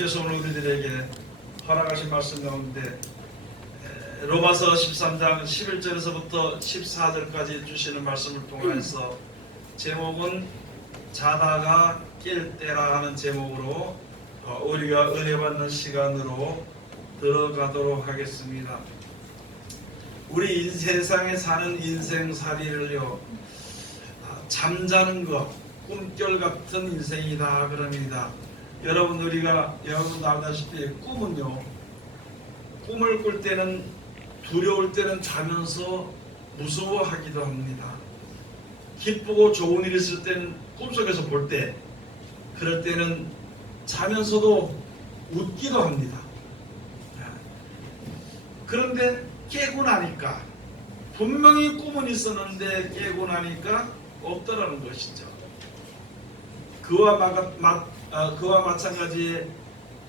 하나님께서 오늘 우리들에게 허락하신 말씀 가운데 로마서 13장 11절에서부터 14절까지 주시는 말씀을 통해서 제목은 자다가 깰 때라 하는 제목으로 우리가 은혜 받는 시간으로 들어가도록 하겠습니다. 우리 세상에 사는 인생살이를요, 잠자는 것, 꿈결 같은 인생이다 그럽니다. 여러분 알다시피 꿈은요, 꿈을 꿀 때는 두려울 때는 자면서 무서워하기도 합니다. 기쁘고 좋은 일이 있을 때는 꿈속에서 볼 때, 그럴 때는 자면서도 웃기도 합니다. 그런데 깨고 나니까, 분명히 꿈은 있었는데 깨고 나니까 없더라는 것이죠. 그와 마찬가지의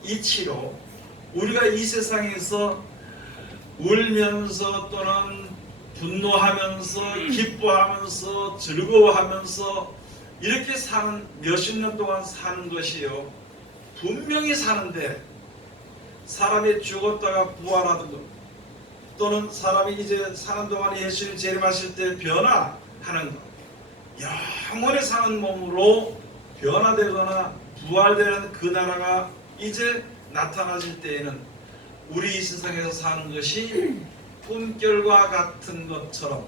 이치로 우리가 이 세상에서 울면서 또는 분노하면서 기뻐하면서 즐거워하면서 이렇게 사는 몇십 년 동안 사는 것이요, 분명히 사는데 사람이 죽었다가 부활하는 것, 또는 사람이 이제 사는 동안 예수님 재림하실 때 변화하는 것, 영원히 사는 몸으로 변화되거나 부활되는 그 나라가 이제 나타나실 때에는 우리 이 세상에서 사는 것이 꿈결과 같은 것처럼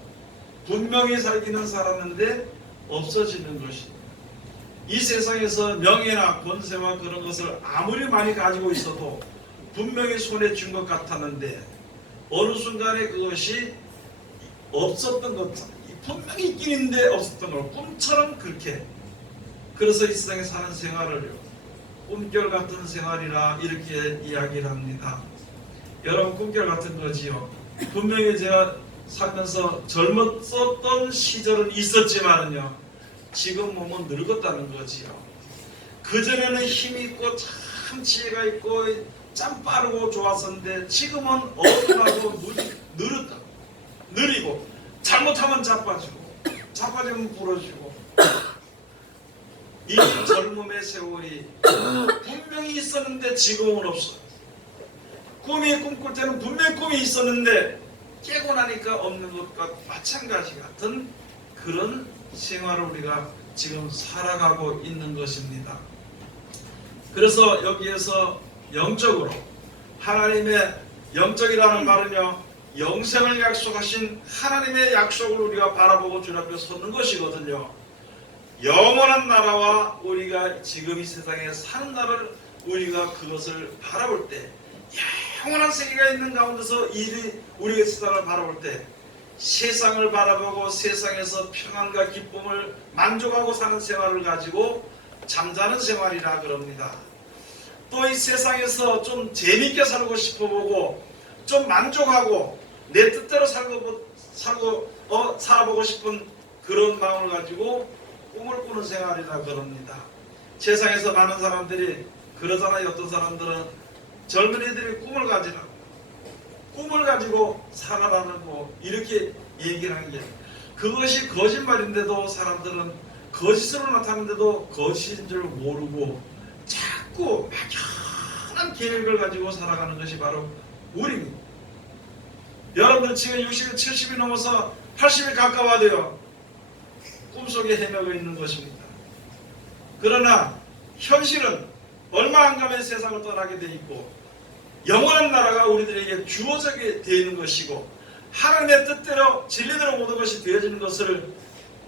분명히 살기는 살았는데 없어지는 것입니다. 이 세상에서 명예나 권세와 그런 것을 아무리 많이 가지고 있어도 분명히 손에 쥔 것 같았는데 어느 순간에 그것이 없었던 것처럼, 분명히 있긴 있는데 없었던 걸 꿈처럼 그렇게, 그래서 이 세상에 사는 생활을요, 꿈결 같은 생활이라 이렇게 이야기를 합니다. 여러분, 꿈결 같은 거지요. 분명히 제가 살면서 젊었었던 시절은 있었지만은요, 지금 몸은 늙었다는 거지요. 그전에는 힘이 있고 참 지혜가 있고 참 빠르고 좋았었는데 지금은 어른하고 느리고 잘못하면 자빠지면 부러지고, 이 젊음의 세월이 분명히 있었는데 지금은 없어. 꿈꿀 때는 분명히 꿈이 있었는데 깨고 나니까 없는 것과 마찬가지 같은 그런 생활을 우리가 지금 살아가고 있는 것입니다. 그래서 여기에서 영적으로, 하나님의 영적이라는 말은요, 영생을 약속하신 하나님의 약속을 우리가 바라보고 주 앞에 섰는 것이거든요. 영원한 나라와 우리가 지금 이 세상에 사는 나라를 우리가 그것을 바라볼 때, 영원한 세계가 있는 가운데서 우리의 세상을 바라볼 때, 세상을 바라보고 세상에서 평안과 기쁨을 만족하고 사는 생활을 가지고 잠자는 생활이라 그럽니다. 또 이 세상에서 좀 재밌게 살고 싶어 보고 좀 만족하고 내 뜻대로 살아보고 싶은 그런 마음을 가지고 꿈을 꾸는 생활이라 그럽니다. 세상에서 많은 사람들이 그러잖아요. 어떤 사람들은 젊은이들이 꿈을 가지라고, 꿈을 가지고 살아라고 이렇게 얘기를 하는 게, 그것이 거짓말인데도 사람들은 거짓으로 나타나는데도 거짓인 줄 모르고 자꾸 막연한 계획을 가지고 살아가는 것이 바로 우리입니다. 여러분들 지금 60, 70이 넘어서 80이 가까워져요. 꿈속에 헤매고 있는 것입니다. 그러나 현실은 얼마 안 가면 세상을 떠나게 돼 있고 영원한 나라가 우리들에게 주어지게 되는 것이고 하나님의 뜻대로 진리대로 모든 것이 되어지는 것을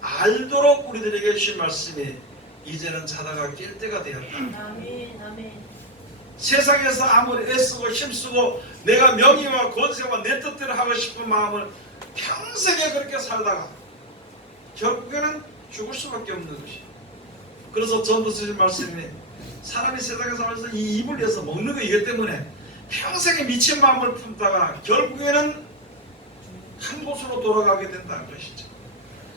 알도록 우리들에게 주신 말씀이 이제는 자다가 깰 때가 되었다. 아멘, 아멘. 세상에서 아무리 애쓰고 힘쓰고 내가 명예와 권세와 내 뜻대로 하고 싶은 마음을 평생에 그렇게 살다가 결국에는 죽을 수밖에 없는 것이에요. 그래서 전도 쓰신 말씀이 사람이 세상에 살면서 이 입을 내서 먹는 거 이것 때문에 평생에 미친 마음을 품다가 결국에는 한 곳으로 돌아가게 된다는 것이죠.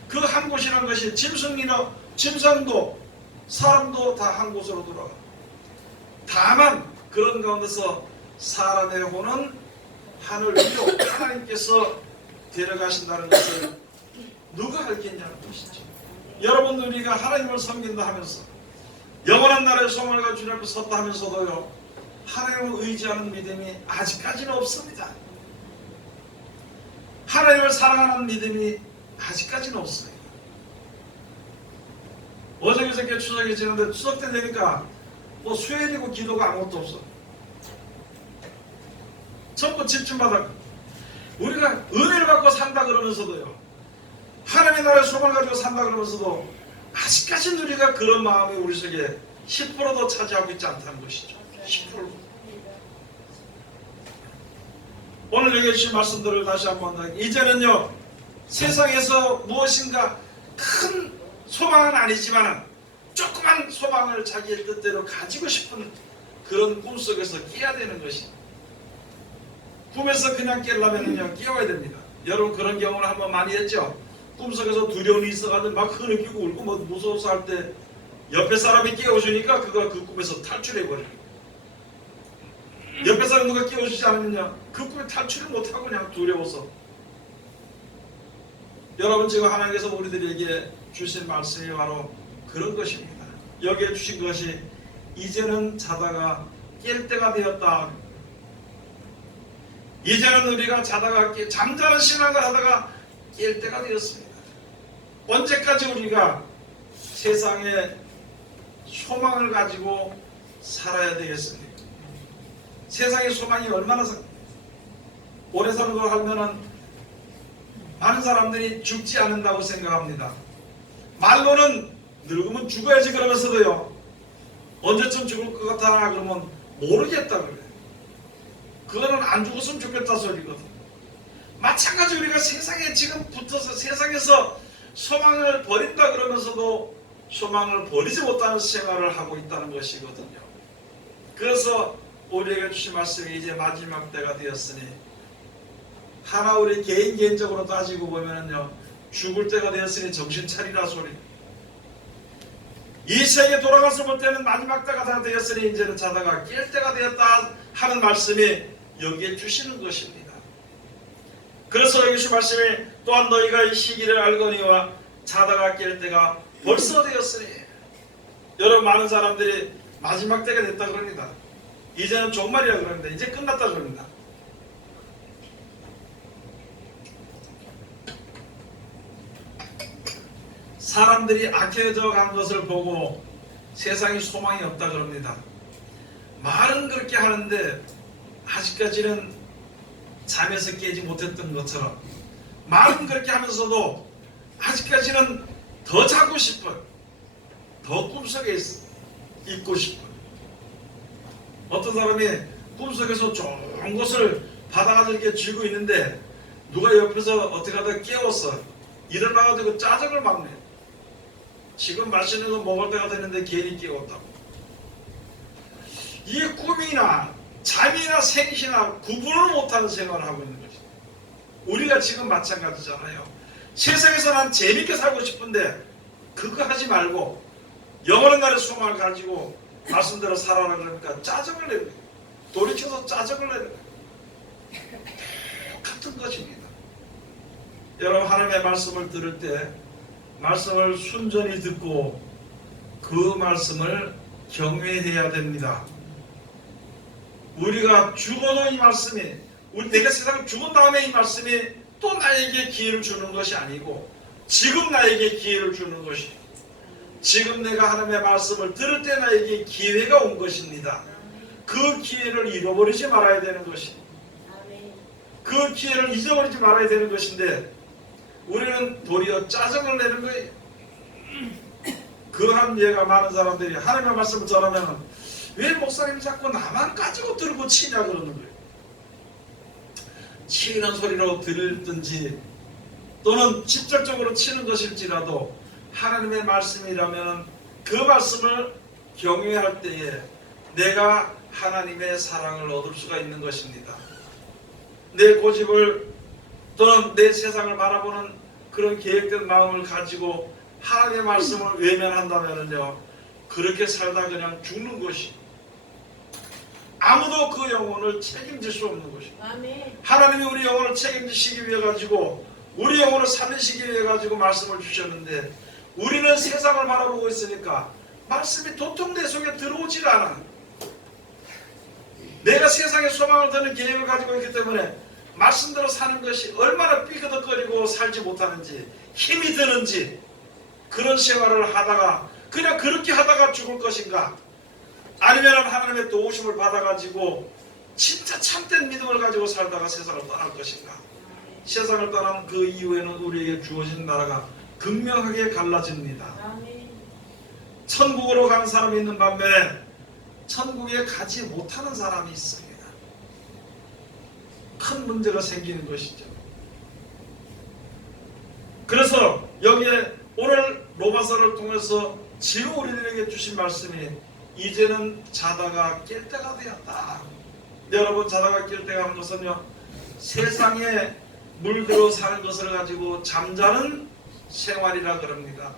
그 한 곳이라는 것이 짐승도 사람도 다 한 곳으로 돌아가. 다만 그런 가운데서 사람의 혼은 하늘 위로 하나님께서 데려가신다는 것을 누가 알겠냐는 것이죠. 여러분, 우리가 하나님을 섬긴다 하면서 영원한 나라의 소망을 가지고 주님 앞에 섰다 하면서도요, 하나님을 의지하는 믿음이 아직까지는 없습니다. 하나님을 사랑하는 믿음이 아직까지는 없어요. 어제 그저께 추석이 지났는데 추석 때 되니까 뭐 수요일이고 기도가 아무것도 없어. 전부 집중받아. 우리가 은혜를 받고 산다 그러면서도요, 하나님의 나라의 소망을 가지고 산다 그러면서도 아직까지는 우리가 그런 마음이 우리 속에 10%도 차지하고 있지 않다는 것이죠. 10%. 오늘 여기 주신 말씀들을 다시 한번, 이제는요 세상에서 무엇인가 큰 소망은 아니지만 조그만 소망을 자기의 뜻대로 가지고 싶은 그런 꿈속에서 깨야 되는 것입니다. 꿈에서 그냥 깨려면요 깨워야 됩니다. 여러분 그런 경우를 한번 많이 했죠. 꿈속에서 두려움이 있어가지고 막 흐느끼고 울고 뭐 무서워서 할 때 옆에 사람이 깨워주니까 그가 그 꿈에서 탈출해버려요. 옆에 사람 누가 깨워주지 않으면요 그 꿈에 탈출을 못하고 그냥 두려워서. 여러분 지금 하나님께서 우리들에게 주신 말씀이 바로 그런 것입니다. 여기에 주신 것이 이제는 자다가 깰 때가 되었다. 이제는 우리가 자다가 잠자는 신앙을 하다가 깰 때가 되었습니다. 언제까지 우리가 세상에 소망을 가지고 살아야 되겠습니까? 세상의 소망이 얼마나 오래 사는 걸 하면은 많은 사람들이 죽지 않는다고 생각합니다. 말로는 늙으면 죽어야지 그러면서도요 언제쯤 죽을 것 같아 그러면 모르겠다 그래요. 그거는 안 죽었으면 좋겠다 소리거든. 마찬가지 우리가 세상에 지금 붙어서 세상에서 소망을 버린다 그러면서도 소망을 버리지 못하는 생활을 하고 있다는 것이거든요. 그래서 우리에게 주신 말씀이 이제 마지막 때가 되었으니, 하나 우리 개인적으로 따지고 보면은요 죽을 때가 되었으니 정신 차리라 소리. 이 세계 돌아가서 볼 때는 마지막 때가 다 되었으니 이제는 자다가 깰 때가 되었다 하는 말씀이 여기에 주시는 것입니다. 그래서 여기 주신 말씀이 또한 너희가 이 시기를 알거니와 자다가 깰 때가 벌써 되었으니. 여러분 많은 사람들이 마지막 때가 됐다 그럽니다. 이제는 종말이라 그럽니다. 이제 끝났다 그럽니다. 사람들이 악해져 간 것을 보고 세상에 소망이 없다 그럽니다. 말은 그렇게 하는데 아직까지는 잠에서 깨지 못했던 것처럼 말은 그렇게 하면서도 아직까지는 더 자고 싶어요. 더 꿈속에 있고 싶어요. 어떤 사람이 꿈속에서 좋은 것을 받아가지고 이렇게 쥐고 있는데 누가 옆에서 어떻게 하다 깨웠어. 일어나가지고 짜증을 막 내. 지금 맛있는 거 먹을 때가 됐는데 괜히 깨웠다고. 이게 꿈이나 잠이나 생시나 구분을 못하는 생활을 하고 있는 것이죠. 우리가 지금 마찬가지잖아요. 세상에서 난 재밌게 살고 싶은데 그거 하지 말고 영원한 날의 소망을 가지고 말씀대로 살아라 그러니까 짜증을 내는 거예요. 돌이켜서 짜증을 내는 거예요. 똑같은 것입니다. 여러분 하나님의 말씀을 들을 때 말씀을 순전히 듣고 그 말씀을 경외해야 됩니다. 우리가 죽어도 이 말씀이 내가 세상을 죽은 다음에 이 말씀이 또 나에게 기회를 주는 것이 아니고 지금 나에게 기회를 주는 것이, 지금 내가 하나님의 말씀을 들을 때 나에게 기회가 온 것입니다. 그 기회를 잃어버리지 말아야 되는 것입니다. 그 기회를 잊어버리지 말아야 되는 것인데 우리는 도리어 짜증을 내는 거예요. 그한 예가 많은 사람들이 하나님의 말씀을 전하면 왜 목사님 자꾸 나만 가지고 들고 치냐 그러는 거예요. 치는 소리로 들든지 또는 직접적으로 치는 것일지라도 하나님의 말씀이라면 그 말씀을 경외할 때에 내가 하나님의 사랑을 얻을 수가 있는 것입니다. 내 고집을 또는 내 세상을 바라보는 그런 계획된 마음을 가지고 하나님의 말씀을 외면한다면요 그렇게 살다 그냥 죽는 것이, 아무도 그 영혼을 책임질 수 없는 것이. 하나님이 우리 영혼을 책임지시기 위해 가지고 우리 영혼을 살리시기 위해 가지고 말씀을 주셨는데 우리는 세상을 바라보고 있으니까 말씀이 도통 내 속에 들어오질 않아. 세상에 소망을 드는 계획을 가지고 있기 때문에 말씀대로 사는 것이 얼마나 삐그덕거리고 살지 못하는지, 힘이 드는지, 그런 생활을 하다가 그냥 그렇게 하다가 죽을 것인가, 아니면 하나님의 도우심을 받아가지고 진짜 참된 믿음을 가지고 살다가 세상을 떠날 것인가. 세상을 떠난 그 이후에는 우리에게 주어진 나라가 극명하게 갈라집니다. 천국으로 가는 사람이 있는 반면에 천국에 가지 못하는 사람이 있습니다. 큰 문제가 생기는 것이죠. 그래서 여기에 오늘 로마서를 통해서 지금 우리들에게 주신 말씀이 이제는 자다가 깰 때가 되었다. 여러분, 자다가 깰 때가 하는 것은요, 세상에 물들어 사는 것을 가지고 잠자는 생활이라 그럽니다.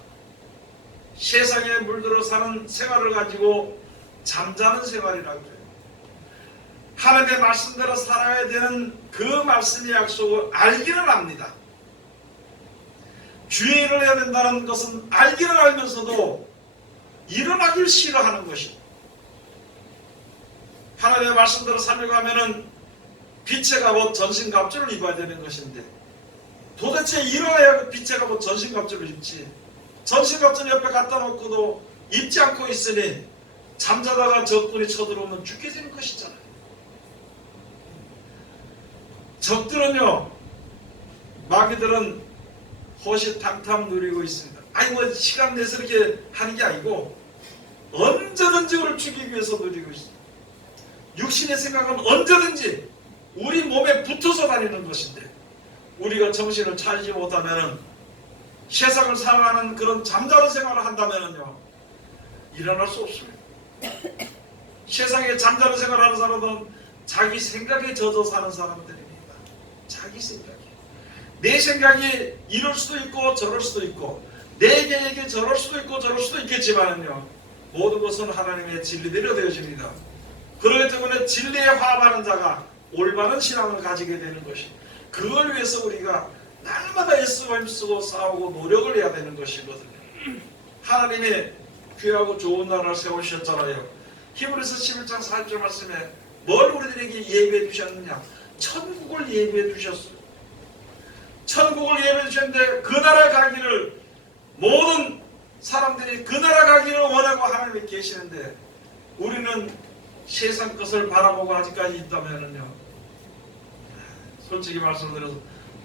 세상에 물들어 사는 생활을 가지고 잠자는 생활이라고 해요. 하나님의 말씀대로 살아야 되는 그 말씀의 약속을 알기는 합니다. 주의 일을 해야 된다는 것은 알기는 알면서도 일어나길 싫어하는 것입니다. 하나님의 말씀대로 살려고 하면은 빛의 갑옷 전신갑주를 입어야 되는 것인데, 도대체 일어나야 그 빛의 갑옷 전신갑주를 입지, 전신갑주를 옆에 갖다 놓고도 입지 않고 있으니 잠자다가 적군이 쳐들어오면 죽게 되는 것이잖아요. 적들은요, 마귀들은 호시탐탐 누리고 있습니다. 아니 뭐 시간 내서 이렇게 하는 게 아니고 언제든지 우리를 죽이기 위해서 누리고 있습니다. 육신의 생각은 언제든지 우리 몸에 붙어서 다니는 것인데, 우리가 정신을 차리지 못하면 세상을 살아가는 그런 잠자는 생활을 한다면요, 일어날 수 없습니다. 세상에 잠자는 생활을 하는 사람은 자기 생각에 젖어 사는 사람들입니다. 자기 생각이. 내 생각이 이럴 수도 있고 저럴 수도 있고, 내 계획이 저럴 수도 있고 저럴 수도 있겠지만요, 모든 것은 하나님의 진리대로 되어집니다. 그렇기 때문에 진리에 화합하는 자가 올바른 신앙을 가지게 되는 것이, 그걸 위해서 우리가 날마다 애쓰고 힘쓰고 싸우고 노력을 해야 되는 것이거든요. 하나님이 귀하고 좋은 나라를 세우셨잖아요. 히브리서 11장 4절 말씀에 뭘 우리들에게 예비해 주셨느냐? 천국을 예비해 주셨어요. 천국을 예비해 주셨는데 그 나라에 가기를, 모든 사람들이 그 나라 가기를 원하고 하나님이 계시는데, 우리는 세상 것을 바라보고 아직까지 있다면요, 솔직히 말씀드려서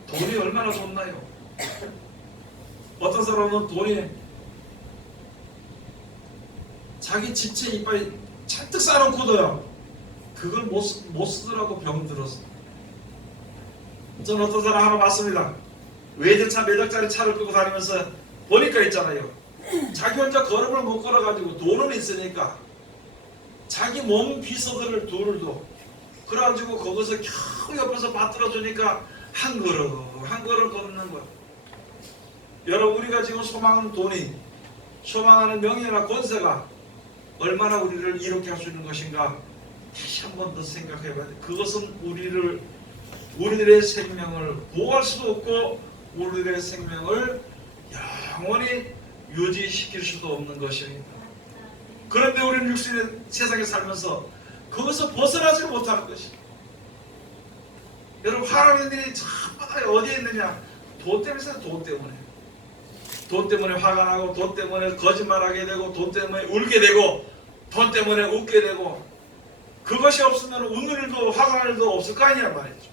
돈이 얼마나 좋나요? 어떤 사람은 돈이 자기 지체 이빨이 잔뜩 쌓아놓고도요, 그걸 못 쓰더라고 병 들어서. 저는 어떤 사람 하나 봤습니다. 외제차 몇 억짜리 차를 끌고 다니면서 보니까 있잖아요, 자기 혼자 걸음을 못 걸어가지고 돈은 있으니까 자기 몸 비서들을 둘을 둬. 그래가지고 거기서 겨우 옆에서 받들어주니까 한 걸음 걷는 거야. 여러분, 우리가 지금 소망하는 돈이, 소망하는 명예나 권세가 얼마나 우리를 이롭게 할 수 있는 것인가 다시 한 번 더 생각해 봐야 돼. 그것은 우리들의 생명을 보호할 수도 없고 우리들의 생명을 영원히 유지시킬 수도 없는 것입니다. 그런데 우리는 육신의 세상에 살면서 거기서 벗어나지 못하는 것입니다. 여러분, 화나는 일이 전부 어디에 있느냐? 돈 때문에 있어요. 돈 때문에. 돈 때문에 화가 나고, 돈 때문에 거짓말하게 되고, 돈 때문에 울게 되고, 돈 때문에 웃게 되고, 그것이 없으면 웃는 일도 화가 날 일도 없을 거 아니냐 말이죠.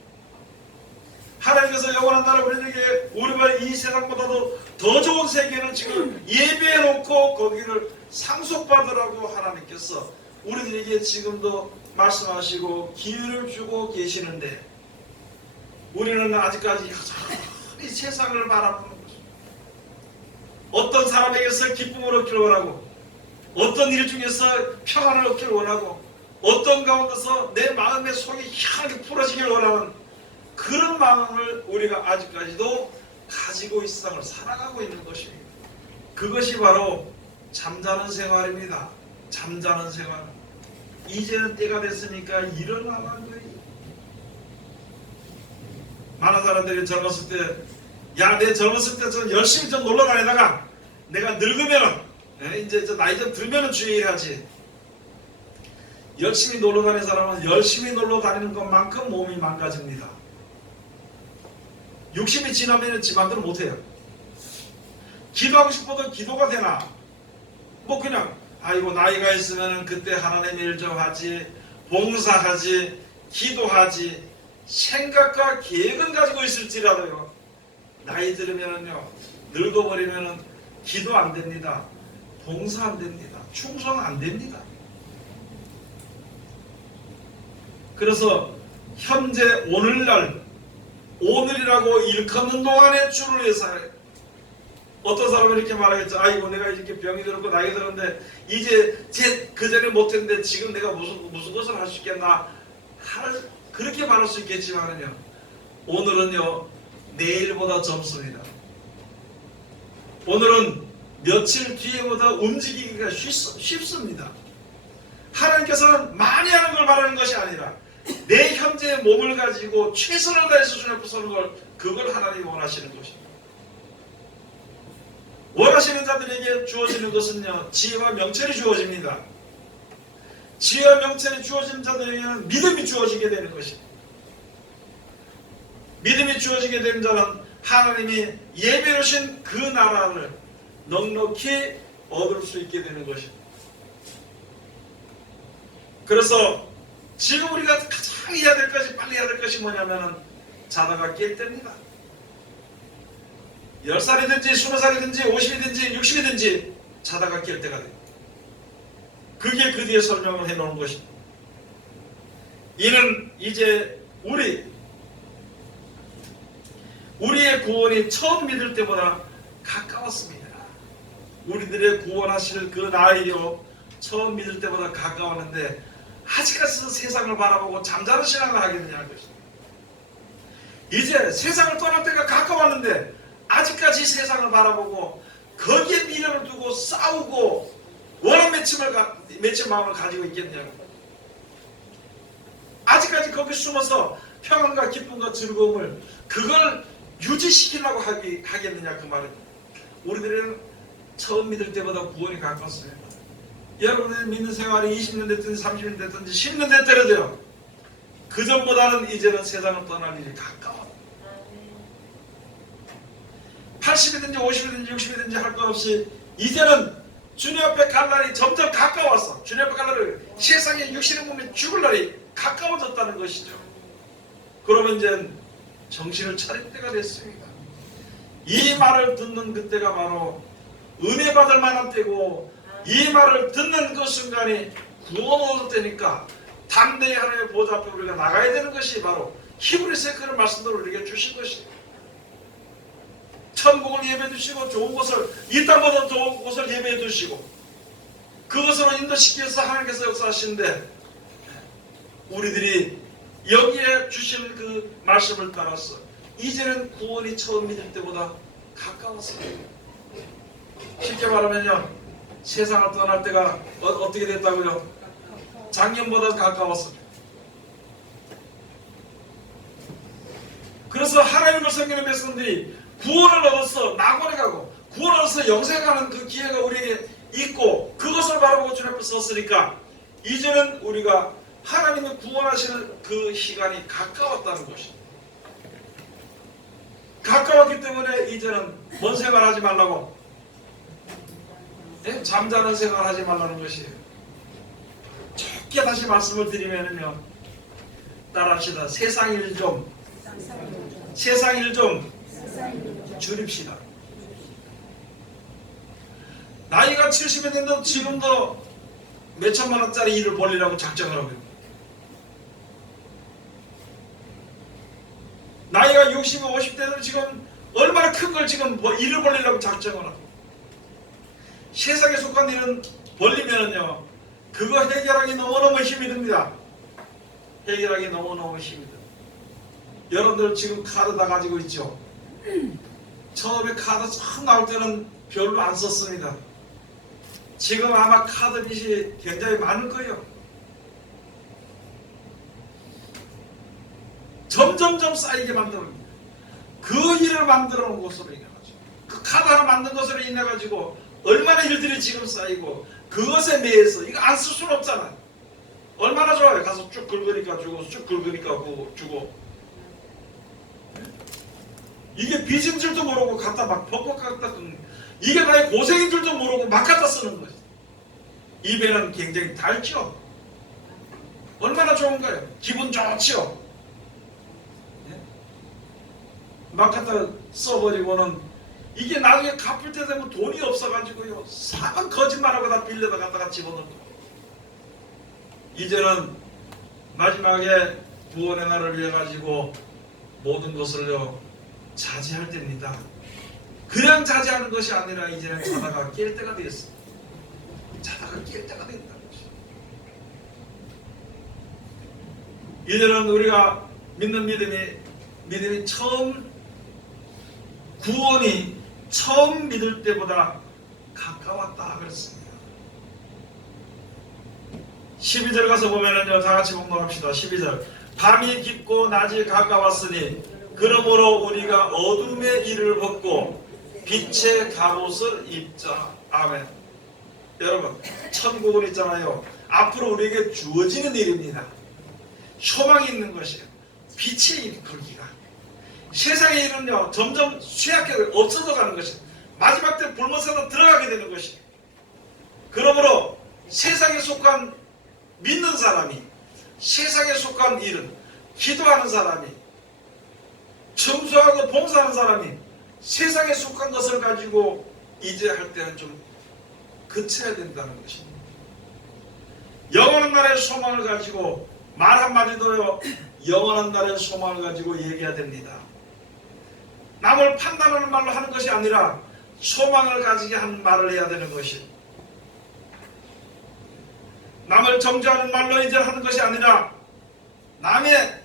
하나님께서 영원한 나라 우리에게, 우리가 이 세상보다도 더 좋은 세계를 지금 예비해 놓고 거기를 상속받으라고 하나님께서 우리들에게 지금도 말씀하시고 기회를 주고 계시는데, 우리는 아직까지 여전히 세상을 바라보는 것입니다. 어떤 사람에게서 기쁨을 얻기를 원하고, 어떤 일 중에서 평안을 얻기를 원하고, 어떤 가운데서 내 마음의 속이 희한하게 풀어지길 원하는 그런 마음을 우리가 아직까지도 가지고 이 세상을 살아가고 있는 것입니다. 그것이 바로 잠자는 생활입니다. 잠자는 생활. 이제는 때가 됐으니까 일어나라는 거예요. 많은 사람들이 젊었을 때, 야, 내 젊었을 때 좀 열심히 좀 놀러 다니다가 내가 늙으면, 이제 나이 좀 들면은 주의 일 하지. 열심히 놀러 다니는 사람은 열심히 놀러 다니는 것만큼 몸이 망가집니다. 60이 지나면 지 맘대로 못해요. 기도하고 싶어도 기도가 되나? 뭐 그냥 아이고 나이가 있으면 그때 하나님 일 좀 하지, 봉사하지, 기도하지, 생각과 계획은 가지고 있을지라도요, 나이 들으면요, 늙어버리면은 기도 안 됩니다. 봉사 안 됩니다. 충성 안 됩니다. 그래서 현재 오늘날, 오늘이라고 일컫는 동안에 주를 위해서 어떤 사람은 이렇게 말하겠죠. 아이고 내가 이렇게 병이 들었고 나이 들었는데 이제 그전에 못했는데 지금 내가 무슨 것을 할 수 있겠나, 그렇게 말할 수 있겠지만은요, 오늘은요 내일보다 젊습니다. 오늘은 며칠 뒤에보다 움직이기가 쉽습니다. 하나님께서는 많이 하는 걸 바라는 것이 아니라 내 현재의 몸을 가지고 최선을 다해서 주님 앞에 서는 걸, 그걸 하나님이 원하시는 것입니다. 원하시는 자들에게 주어지는 것은요, 지혜와 명철이 주어집니다. 지혜와 명철이 주어진 자들에게는 믿음이 주어지게 되는 것입니다. 믿음이 주어지게 되는 자는 하나님이 예비하신 그 나라를 넉넉히 얻을 수 있게 되는 것입니다. 그래서 지금 우리가 가장 해야 될 것이, 빨리 해야 될 것이 뭐냐면은 자다가 깰 때입니다. 10살이든지 20살이든지 50이든지 60이든지 자다가 깰 때가 돼요. 그게 그 뒤에 설명을 해놓은 것입니다. 이는 이제 우리의 구원이 처음 믿을 때보다 가까웠습니다. 우리들의 구원하실 그 나이요, 처음 믿을 때보다 가까웠는데 아직까지도 세상을 바라보고 잠자는 신앙을 하게 되냐는 것입니다. 이제 세상을 떠날 때가 가까웠는데 아직까지 세상을 바라보고 거기에 미련을 두고 싸우고 원한 맺힌 마음을 가지고 있겠냐고. 아직까지 거기 숨어서 평안과 기쁨과 즐거움을 그걸 유지시키려고 하겠느냐 그 말입니다. 우리들은 처음 믿을 때보다 구원이 가깝습니다. 여러분의 믿는 생활이 20년 됐든지 30년 됐든지 10년 됐더라도요, 그 전보다는 이제는 세상을 떠날 일이 가까워. 80이든지 50이든지 60이든지 할 것 없이 이제는 주님 앞에 갈 날이 점점 가까워서, 주님 앞에 갈 날이, 세상에 육신의 몸에 죽을 날이 가까워졌다는 것이죠. 그러면 이제 정신을 차릴 때가 됐습니다. 이 말을 듣는 그때가 바로 은혜 받을 만한 때고, 이 말을 듣는 그 순간이 구원 얻을 때니까 담대히 하나님의 보좌 앞에 우리가 나가야 되는 것이 바로 히브리서의 그런 말씀들을 우리에게 주신 것입니다. 천국을 예배해 주시고 좋은 곳을, 이 땅보다 좋은 곳을 예배해 주시고 그것으로 인도시키기 위해서 하나님께서 역사하시는데, 우리들이 여기에 주신 그 말씀을 따라서 이제는 구원이 처음 믿을 때보다 가까웠습니다. 쉽게 말하면요, 세상을 떠날 때가 어떻게 됐다고요? 작년보다 가까웠습니다. 그래서 하나님을 섬기는 백성들이 구원을 얻어서 낙원에 가고 구원을 얻어서 영생에 가는 그 기회가 우리에게 있고 그것을 바라보고 주님 앞에 섰으니까 이제는 우리가 하나님의 구원하실 그 시간이 가까웠다는 것입니다. 가까웠기 때문에 이제는 뭔 생활하지 말라고? 네? 잠자는 생활하지 말라는 것이에요. 좋게 다시 말씀을 드리면요, 따라합시다. 세상 일 좀 줄입시다. 나이가 70이 됐는데 지금도 몇천만 원짜리 일을 벌리라고 작정을 하고 있습니다. 나이가 60, 50대는 지금 얼마나 큰 걸 지금 일을 벌리려고 작정을 하고, 세상에 속한 일은 벌리면은요, 그거 해결하기 너무너무 힘이 듭니다. 해결하기 너무너무 힘이 듭니다. 여러분들 지금 카드 다 가지고 있죠? 처음에 카드 처음 나올 때는 별로 안 썼습니다. 지금 아마 카드 빚이 굉장히 많을 거예요. 점점점 쌓이게 만듭니다. 그 일을 만들어 놓은 것으로 인해 가지고, 그 카드 하나 만든 것으로 인해 가지고 얼마나 일들이 지금 쌓이고, 그것에 매여서 이거 안 쓸 수는 없잖아요. 얼마나 좋아요. 가서 쭉 긁으니까 주고 쭉 긁으니까 주고. 이게 빚인 줄도 모르고 갖다 막 퍽퍽 갖다 긁는, 이게 나의 고생인 줄도 모르고 막 갖다 쓰는 거지. 입에는 굉장히 달죠. 얼마나 좋은가요? 기분 좋지요. 예? 막 갖다 써버리고는 이게 나중에 갚을 때 되면 돈이 없어가지고요, 사방 거짓말하고 다 빌려다 갖다가 집어넣는 거예요. 이제는 마지막에 구원의 날을 위해 가지고 모든 것을요 자제할 때입니다. 그냥 자제하는 것이 아니라 이제는 자다가 깰 때가 되었어요. 자다가 깰 때가 된다는 것이죠. 이제는 우리가 믿는 믿음이 처음, 구원이 처음 믿을 때보다 가까웠다 그랬습니다. 12절 가서 보면은요, 다 같이 공동합시다. 12절. 밤이 깊고 낮이 가까웠으니 그러므로 우리가 어둠의 일을 벗고 빛의 갑옷을 입자. 아멘. 여러분, 천국은 있잖아요, 앞으로 우리에게 주어지는 일입니다. 소망이 있는 것이에요. 빛의 일 걸기가. 세상의 일은요 점점 쇠약해 없어져 가는 것이에요. 마지막 때 불못에서 들어가게 되는 것이에요. 그러므로 세상에 속한 믿는 사람이, 세상에 속한 일은, 기도하는 사람이, 청소하고 봉사하는 사람이 세상에 속한 것을 가지고 이제 할 때는 좀 그쳐야 된다는 것입니다. 영원한 나라의 소망을 가지고 말 한마디도요 영원한 나라의 소망을 가지고 얘기해야 됩니다. 남을 판단하는 말로 하는 것이 아니라 소망을 가지게 하는 말을 해야 되는 것이, 남을 정죄하는 말로 이제 하는 것이 아니라 남의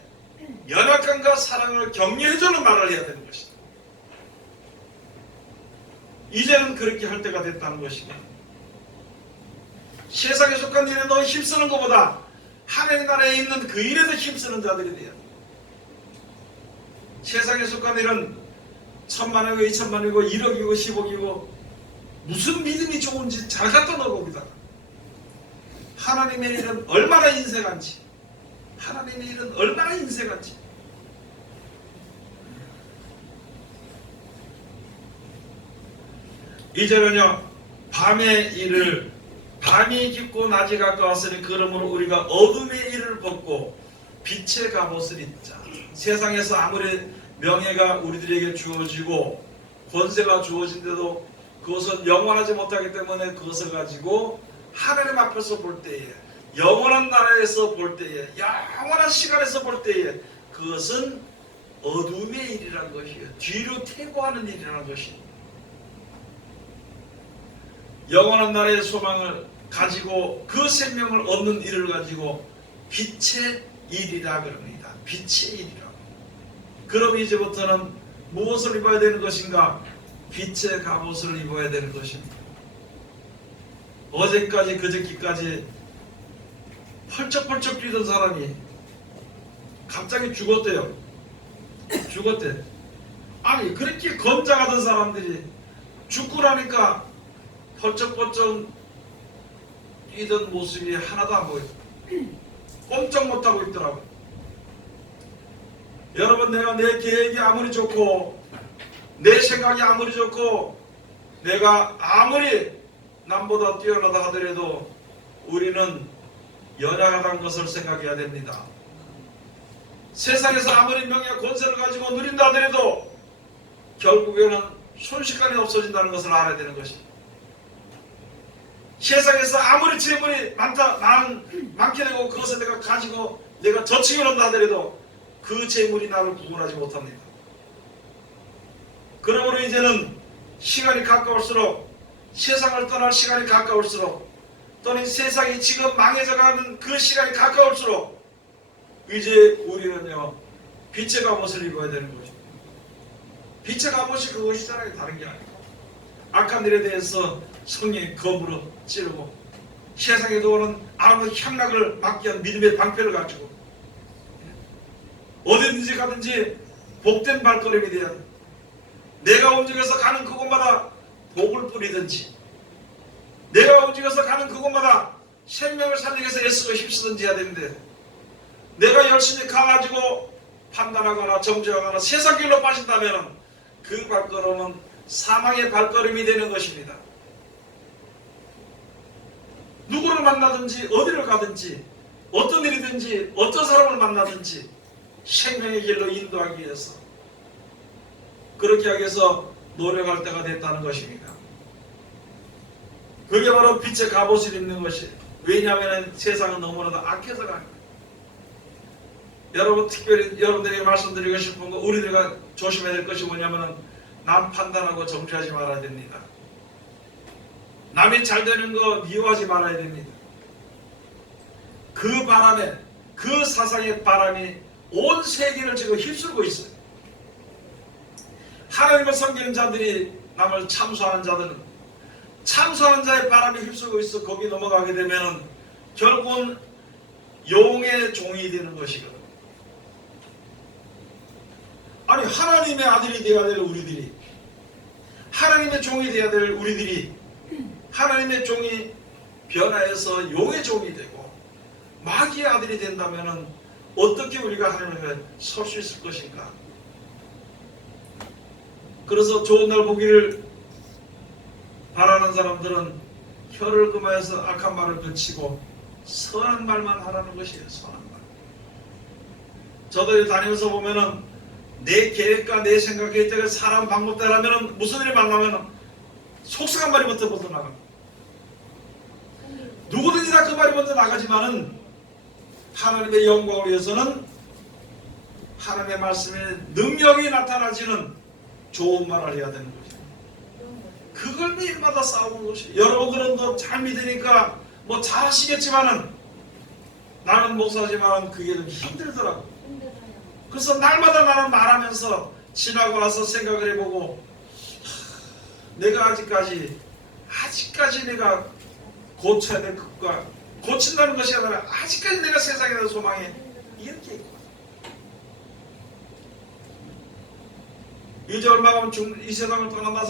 연약함과 사랑을 격려해주는 말을 해야 되는 것이다. 이제는 그렇게 할 때가 됐다는 것이고, 세상에 속한 일에 너 힘쓰는 것보다 하나님 나라에 있는 그 일에도 힘쓰는 자들이 돼야 돼. 세상에 속한 일은 1000만이고 2000만이고 1억이고 10억이고 무슨 믿음이 좋은지 잘 갖다 넣어봅니다. 하나님의 일은 얼마나 인색한지, 하나님의 일은 얼마나 인색한지. 이제는요 밤의 일을, 밤이 깊고 낮이 가까웠으니 그러므로 우리가 어둠의 일을 벗고 빛의 갑옷을 입자. 세상에서 아무리 명예가 우리들에게 주어지고 권세가 주어진데도 그것은 영원하지 못하기 때문에 그것을 가지고 하나님 앞에서 볼 때에, 영원한 나라에서 볼 때에, 영원한 시간에서 볼 때에 그것은 어둠의 일이라는 것이에요. 뒤로 퇴보하는 일이라는 것이에요. 영원한 나라의 소망을 가지고 그 생명을 얻는 일을 가지고 빛의 일이라 그럽니다. 빛의 일이라고. 그럼 이제부터는 무엇을 입어야 되는 것인가? 빛의 갑옷을 입어야 되는 것입니다. 어제까지 그저께까지 펄쩍펄쩍 뛰던 사람이 갑자기 죽었대요. 죽었대. 아니 그렇게 건장하던 사람들이 죽고 나니까 펄쩍펄쩍 뛰던 모습이 하나도 안 보여요. 꼼짝 못하고 있더라고요. 여러분, 내가 내 계획이 아무리 좋고 내 생각이 아무리 좋고 내가 아무리 남보다 뛰어나다 하더라도 우리는 연약하다는 것을 생각해야 됩니다. 세상에서 아무리 명예 권세를 가지고 누린다 하더라도 결국에는 순식간에 없어진다는 것을 알아야 되는 것입니다. 세상에서 아무리 재물이 많게 되고 그것을 내가 가지고 내가 저축해 놓는다 하더라도 그 재물이 나를 구원하지 못합니다. 그러므로 이제는 시간이 가까울수록, 세상을 떠날 시간이 가까울수록, 또는 세상이 지금 망해져가는 그 시간이 가까울수록 이제 우리는요 빛의 갑옷을 입어야 되는 거죠. 빛의 갑옷이 그것이잖아요. 다른 게 아니고 악한 일에 대해서 성령의 검으로 찌르고 세상에도 오는 아무 향락을 막기 위한 믿음의 방패를 가지고 어디든지 가든지 복된 발걸음이 돼야 돼. 내가 움직여서 가는 그곳마다 복을 뿌리든지, 내가 움직여서 가는 그곳마다 생명을 살리기 위해서 애쓰고 힘쓰든지 해야 되는데 내가 열심히 가가지고 판단하거나 정죄하거나 세상 길로 빠진다면 그 발걸음은 사망의 발걸음이 되는 것입니다. 누구를 만나든지 어디를 가든지 어떤 일이든지 어떤 사람을 만나든지 생명의 길로 인도하기 위해서 그렇게 하기 위해서 노력할 때가 됐다는 것입니다. 그게 바로 빛의 갑옷을 입는 것이. 왜냐하면 세상은 너무나도 악해서 가는 거예요. 여러분 특별히 여러분들에게 말씀드리고 싶은 거 우리들과 조심해야 될 것이 뭐냐면 남 판단하고 정죄하지 말아야 됩니다. 남이 잘 되는 거 미워하지 말아야 됩니다. 그 바람에 그 사상의 바람이 온 세계를 지금 휩쓸고 있어요. 하나님을 섬기는 자들이 남을 참소하는 자들은 참소하는 자의 바람이 휩쓸고 있어 거기 넘어가게 되면 결국은 용의 종이 되는 것이거든. 아니 하나님의 아들이 되어야 될 우리들이 하나님의 종이 되어야 될 우리들이 하나님의 종이 변화해서 용의 종이 되고 마귀의 아들이 된다면 어떻게 우리가 하나님을 설 수 있을 것인가. 그래서 좋은 날 보기를 바라는 사람들은 혀를 금하여서 악한 말을 그치고 선한 말만 하라는 것이에요. 선한 말. 저도 다니면서 보면은 내 계획과 내 생각에 따라 사람 방법대로라면 무슨 일이 만나면 속상한 말이 먼저 나가. 누구든지 다 그 말이 먼저 나가지만은 하나님의 영광을 위해서는 하나님의 말씀에 능력이 나타나지는 좋은 말을 해야 되는 거죠. 그걸 매일마다 싸우는 것이. 여러분들은 더 잘 믿으니까 뭐 잘하시겠지만은 나는 목사지만 그게 좀 힘들더라고. 그래서 날마다 나는 말하면서 지나고 나서 생각을 해보고 내가 아직까지 내가 고쳐야 될 것과 고친다는 것이 아니라 아직까지 내가 세상에 대한 소망에 이렇게 있고 이제 얼마 가면 이 세상을 떠난다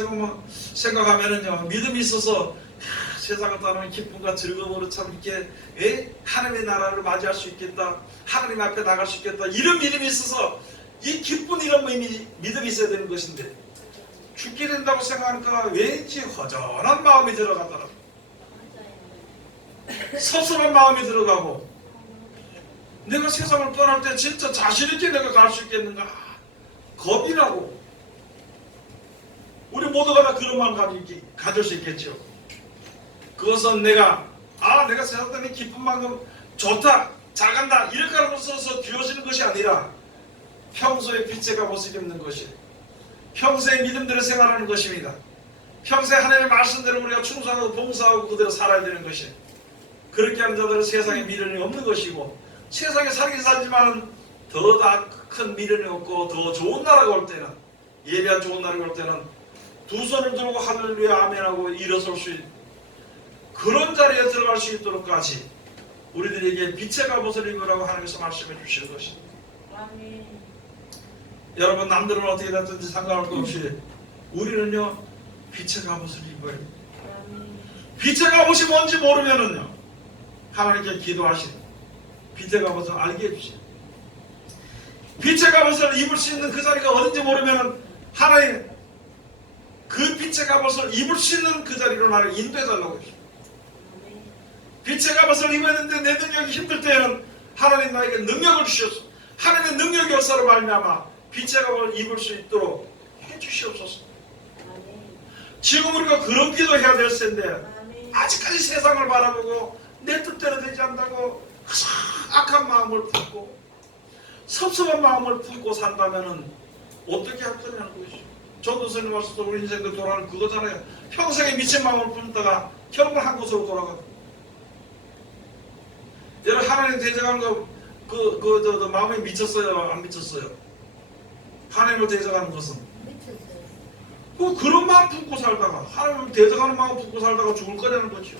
생각하면은요 믿음이 있어서 세상을 떠나면 기쁨과 즐거움으로 참 이렇게 하나님의 나라를 맞이할 수 있겠다, 하나님 앞에 나갈 수 있겠다 이런 믿음이 있어서 이 기쁜 이런 믿음이 있어야 되는 것인데 죽게 된다고 생각하니까 왠지 허전한 마음이 들어가더라고. 섭섭한 마음이 들어가고 내가 세상을 떠날 때 진짜 자신있게 내가 갈 수 있겠는가 겁이 나고. 우리 모두가 다 그런 마음 가질 수 있겠죠. 그것은 내가 세상 때문에 기쁜 만큼 좋다, 잘 간다 이렇게 하고서 주어지는 것이 아니라 평소에 빛의 갑옷을 입는 것이 평소에 믿음대로 생활하는 것입니다. 평소에 하나님의 말씀대로 우리가 충성하고 봉사하고 그대로 살아야 되는 것이. 그렇게 하는 자들은 세상에 미련이 없는 것이고 세상에 살긴 살지만 더 큰 미련이 없고 더 좋은 나라가 올 때는 예배한 좋은 나라가 올 때는 두 손을 들고 하늘을 위해 아멘하고 일어설 수 있는 그런 자리에 들어갈 수 있도록까지 우리들에게 빛의 갑옷을 입으라고 하나님께서 말씀해 주시는 것입니다. 아멘. 여러분 남들은 어떻게 됐든지 상관할 것 없이 우리는요 빛의 갑옷을 입어야 돼요. 빛의 갑옷이 뭔지 모르면은요 하나님께 기도하시는 빛의 갑옷을 알게 해주시는 빛의 갑옷을 입을 수 있는 그 자리가 어딘지 모르면은 하나님 그 빛의 갑옷을 입을 수 있는 그 자리로 나를 인도해달라고 해주십니다. 빛의 갑옷을 입었는데 내 능력이 힘들 때에는 하나님 나에게 능력을 주시옵소서. 하나님의 능력이 역사로 말미암아 빛의 갑옷을 입을 수 있도록 해주시옵소서. 지금 우리가 그런 기도해야 될 텐데 아직까지 세상을 바라보고 내 뜻대로 되지 않다고 악한 마음을 품고 섭섭한 마음을 품고 산다면 어떻게 할 거냐는 것이죠. 전도서님 와서 우리 인생도 돌아가는 그거잖아요. 평생에 미친 마음을 품다가 결국 한 곳으로 돌아가고. 여러분 하나님 대적하는 거 마음에 미쳤어요? 안 미쳤어요? 하나님을 대적하는 것은 미쳤어요. 그런 마음 품고 살다가 하나님을 대적하는 마음 품고 살다가 죽을 거라는 거죠.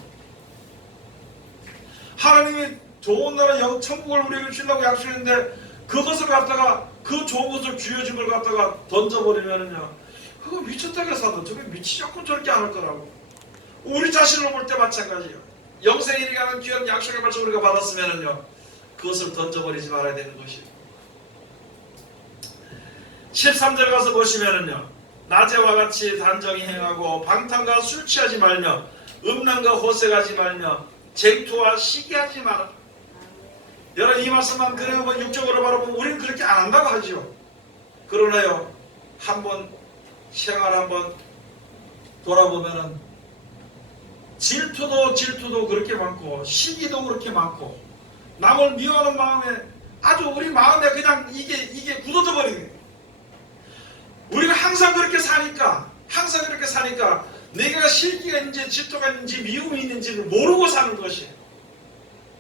하나님이 좋은 나라 천국을 우리에게 주려고 약속했는데 그것을 갖다가 그 좋은 것을 주어진 걸 갖다가 던져버리면은요 그거 미쳤다고 해서 저게 미치지 않고 저렇게 안 할 거라고. 우리 자신을 볼 때 마찬가지예요. 영생이라는 귀한 약속의 말씀 우리가 받았으면은요, 그것을 던져버리지 말아야 되는 것이에요. 13절 가서 보시면은요, 낮에와 같이 단정히 행하고 방탕과 술 취하지 말며 음란과 호색하지 말며 쟁투와 시기하지 마라. 여러분, 이 말씀만 그냥 뭐 육적으로 바라보면 우리는 그렇게 안 한다고 하죠. 그러나요, 한번 생활 한번 돌아보면은 질투도 그렇게 많고 시기도 그렇게 많고 남을 미워하는 마음에 아주 우리 마음에 그냥 이게 굳어져 버리는 거예요. 우리가 항상 그렇게 사니까 내가 시기가 있는지 질투가 있는지 미움이 있는지를 모르고 사는 것이에요.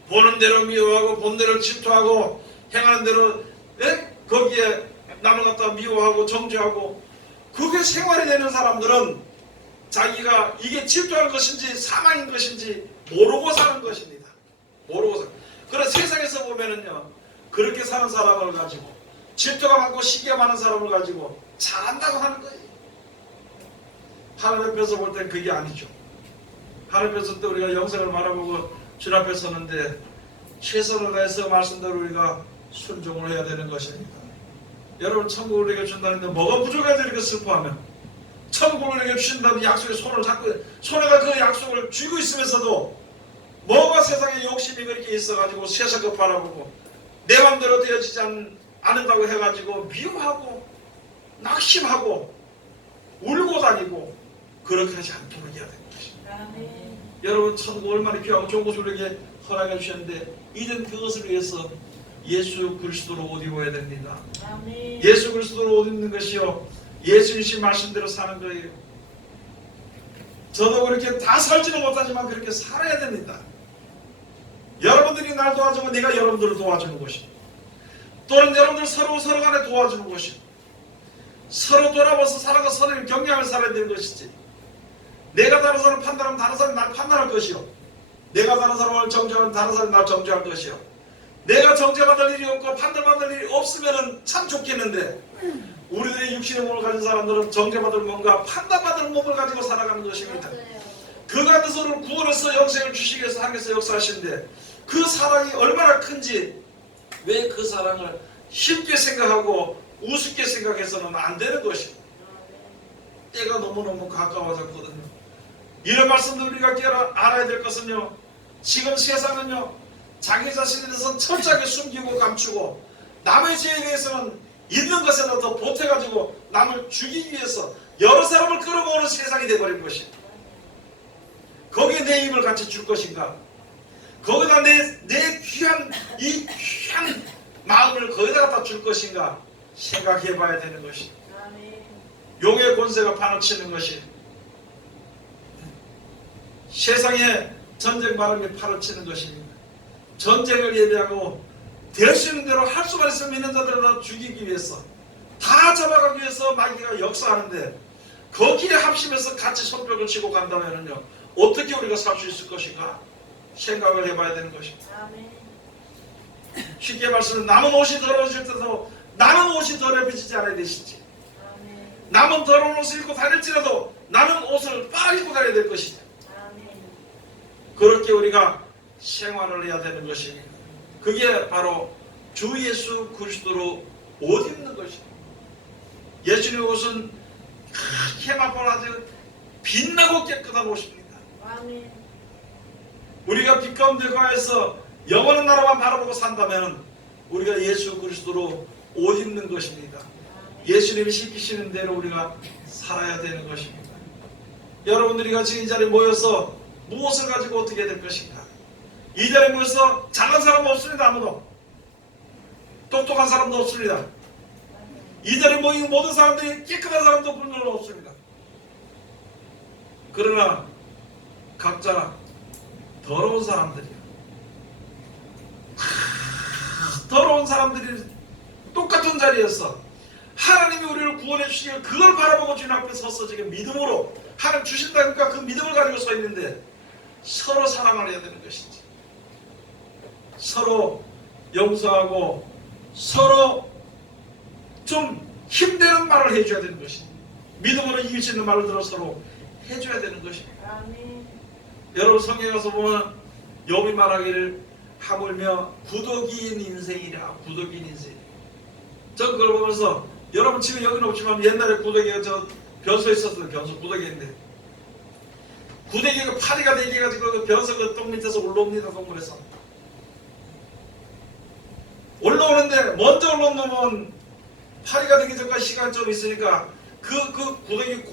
보는 대로 미워하고 본 대로 질투하고 행하는 대로 거기에 남을 갖다 미워하고 정죄하고, 그게 생활이 되는 사람들은 자기가 이게 질투하는 것인지 사망인 것인지 모르고 사는 것입니다. 모르고 사는. 그래서 세상에서 보면은요, 그렇게 사는 사람을 가지고 질투가 많고 시기가 많은 사람을 가지고 잘한다고 하는 거예요. 하나님 앞에서 볼 땐 그게 아니죠. 하나님 앞에서 또 우리가 영생을 바라보고 주 앞에 서는데 최선을 다해서 말씀대로 우리가 순종을 해야 되는 것입니다. 여러분, 천국을 우리에게 준다는데 뭐가 부족해서 이렇게 슬퍼하면, 천국을 우리에게 주신다는 약속에 손을 잡고 손에가 그 약속을 쥐고 있으면서도 뭐가 세상에 욕심이 그렇게 있어가지고 세상 것 바라보고 내 맘대로 되어지지 않는다고 해가지고 미워하고 낙심하고 울고 다니고 그렇게 하지 않도록 해야 되는 것입니다. 여러분, 천국 얼마나 귀하고 좋은 곳을 우리에게 허락해 주셨는데 이젠 그것을 위해서 예수 그리스도로 옷 입어야 됩니다. 아멘. 예수 그리스도로 옷 입는 것이요, 예수님 말씀대로 사는 거예요. 저도 그렇게 다 살지는 못하지만 그렇게 살아야 됩니다. 여러분들이 날 도와주고 내가 여러분들을 도와주는 것입니다. 또는 여러분들 서로 간에 도와주는 것입니다. 서로 돌아봐서 살아가 서로를 격려하며 살아야 되는 것이지, 내가 다른 사람을 판단하면 다른 사람이 날 판단할 것이요, 내가 다른 사람을 정죄하면 다른 사람이 날 정죄할 것이요, 내가 정죄받을 일이 없고 판단받을 일이 없으면 참 좋겠는데 우리들의 육신의 몸을 가진 사람들은 정죄받을 몸과 판단받을 몸을 가지고 살아가는 것입니다. 그 가운데서 우리를 구원해서 영생을 주시기 위해서 하나님께서 역사하시는데 그 사랑이 얼마나 큰지, 왜 그 사랑을 쉽게 생각하고 우습게 생각해서는 안 되는 것입니다. 때가 너무너무 가까워졌거든요. 이런 말씀들 우리가 알아야 될 것은요, 지금 세상은요, 자기 자신에 대해서 철저하게 숨기고 감추고 남의 죄에 대해서는 있는 것에다 더 보태가지고 남을 죽이기 위해서 여러 사람을 끌어모으는 세상이 되어버린 것입니다. 거기에 내 힘을 같이 줄 것인가? 거기다 내 귀한 마음을 거기다 갖다 줄 것인가? 생각해 봐야 되는 것입니다. 용의 권세가 판을 치는 것이, 세상에 전쟁 바람이 판을 치는 것입니다. 전쟁을 예비하고 될 수 있는 대로 할 수만 있으면 믿는 자들을 다 죽이기 위해서, 다 잡아가기 위해서 마귀가 역사하는데 거기에 합심해서 같이 손뼉을 치고 간다면요, 어떻게 우리가 살 수 있을 것인가 생각을 해봐야 되는 것입니다. 쉽게 말씀은 남은 옷이 더러워질 때도 나는 옷이 더러워지지 않아야 되시지, 남은 더러운 옷을 입고 다닐지라도 나는 옷을 빨리 입고 다녀야 될 것이다. 그렇게 우리가 생활을 해야 되는 것입니다. 그게 바로 주 예수 그리스도로 옷 입는 것입니다. 예수님의 옷은 해마볼 아주 빛나고 깨끗한 옷입니다. 우리가 빛 가운데 거해서 영원한 나라만 바라보고 산다면 우리가 예수 그리스도로 옷 입는 것입니다. 예수님이 시키시는 대로 우리가 살아야 되는 것입니다. 여러분들이 같이 이 자리에 모여서 무엇을 가지고 어떻게 될 것인가? 이 자리에 모여서 잘난 사람은 없습니다. 아무도. 똑똑한 사람도 없습니다. 이 자리에 모인 모든 사람들이 깨끗한 사람도 분명히 없습니다. 그러나 각자 더러운 사람들이에요. 더러운 사람들이 똑같은 자리에서 하나님이 우리를 구원해 주시길 그걸 바라보고 주님 앞에 서서 지금 믿음으로 하나님 주신다니까 그 믿음을 가지고 서 있는데 서로 사랑을 해야 되는 것이지, 서로 용서하고 서로 좀 힘되는 말을 해줘야 되는 것이지, 믿음으로 이길 수 있는 말을 들어 서로 해줘야 되는 것입니다. 여러분, 성경에 가서 보면 욥이 말하기를 하물며 구덕인 인생이라. 구덕인 인생. 저 그걸 보면서 여러분 지금 여기는 없지만 옛날에 구덕이가 저 변소에 있었어요. 변소 구덕이인데 구덕이가 파리가 되게 가지고 그 변소 그 똥 밑에서 올라옵니다. 동굴에서 올라오는데 먼저 올라온 놈은 파리가 되기 전까지 시간이 좀 있으니까 그 구덩이